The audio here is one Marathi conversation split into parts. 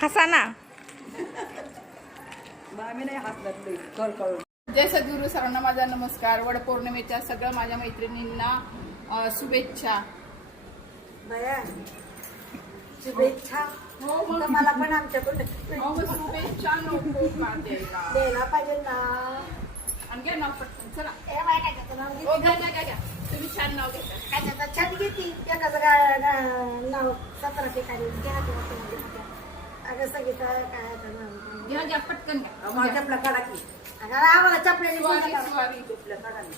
हसा ना जय सद्गुरू सर्वांना माझा नमस्कार. वड पौर्णिमेच्या सगळ्या माझ्या मैत्रिणींना शुभेच्छा. बया शुभेच्छा. हो मग. तुम्हाला पण आमच्याकडून हो शुभेच्छा द्यायला पाहिजे ना. आणि घ्या नाव पटकन. चला. हो तुम्ही छान नाव घेता काय त्याचं छान घेते एकाचं गा- गा- नाव सतरा ठिकाणी घ्या किंवा तुम्हाला घेते. अगं काय आता नाव घ्या घ्या पटकन घ्या. माझ्या आपला काढा की. अगं आम्हाला चपल्याने बोलू स्वारी नका. स्वारी. आपल्या काढा की.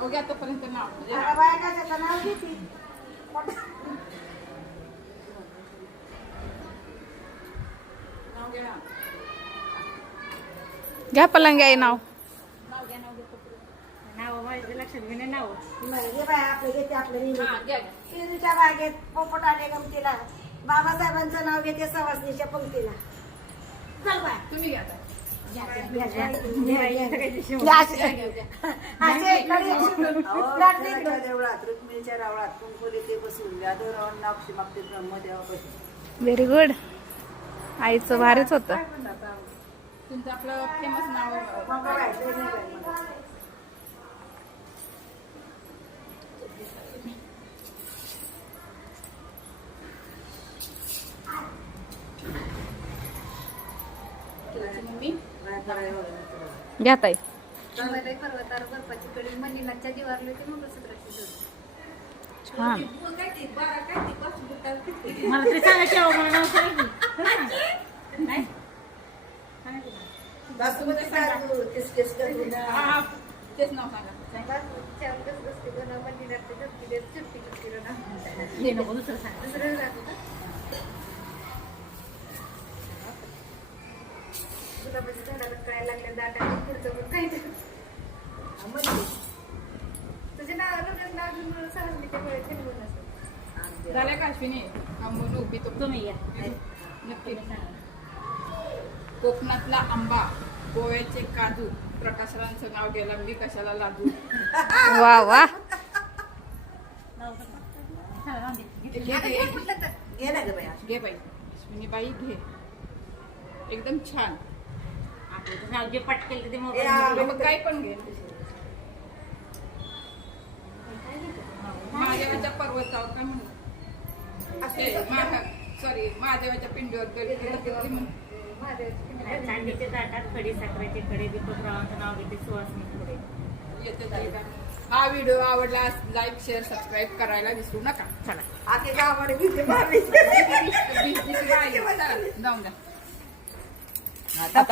हो घ्या तोपर्यंत नाव. म्हणजे अगं बाय काय त्याचं नाव घेते नाव घ्या. घ्या पलंग्याई नाव. नाव हे. बाय आपलं घेते आपलं हा बागेत पोपट आले गमतीला. बाबासाहेबांचं नाव घेते सवासनीच्या पंक्तीला. चल बाय. तुम्ही घ्या देवळात रुक्मिणीच्या रावळात कुंकुली ते बसून नाक्षी मागते व्हेरी गुड आईचं भारीच होतं? तुमचं आपलं फेमस नाव मग काय, ते नाही काय म्हणलं. तुमची मम्मी काय करायला वगैरे करायला. घ्या ताई हिमालय पर्वतावर बर्फाची कडी मनिलाच्या जीवारली होती. मंगळसूत्राची जोड छान मला तरी सांगायची अहो, मला नाव सांगितलं. बासुमती तांदूळ, किसकिस करून. हा हा. तेच नाव सांगा. बासुंदीच्या गसगसती बनव, मनिलाच्या झुटकी देत, चुटकी. हे नको दुसरं सांग. दुसरं राहतं गुलाबाच्या झाडाला काय लागल्या दाटाने पुढचं पण काही नाही. तुझे नाव लग्न नाव घेऊन मला सांगितलं की वेळेत ठेवून असं. झाल्या का अश्विनी? थांबून उभी तो. तुम्ही या नक्की. कोकणातला आंबा गोव्याचे काजू प्रकाशरांचं नाव गेलं मी कशाला लाजू वा वा. घे घे घे ना गं बाया. घे बाई. अश्विनी बाई घे. एकदम छान. ए, आ, मग काय पण घे. महादेवाच्या पर्वतावर काय म्हणलं? सॉरी महादेवाच्या पिंडीवर खडी साखरेचे खडे दीपकरावांचं नाव घेते सुहासनी खडे? हा व्हिडिओ आवडला लाईक शेअर सबस्क्राईब करायला विसरू नका. चला. चला, जाऊन द्या. आता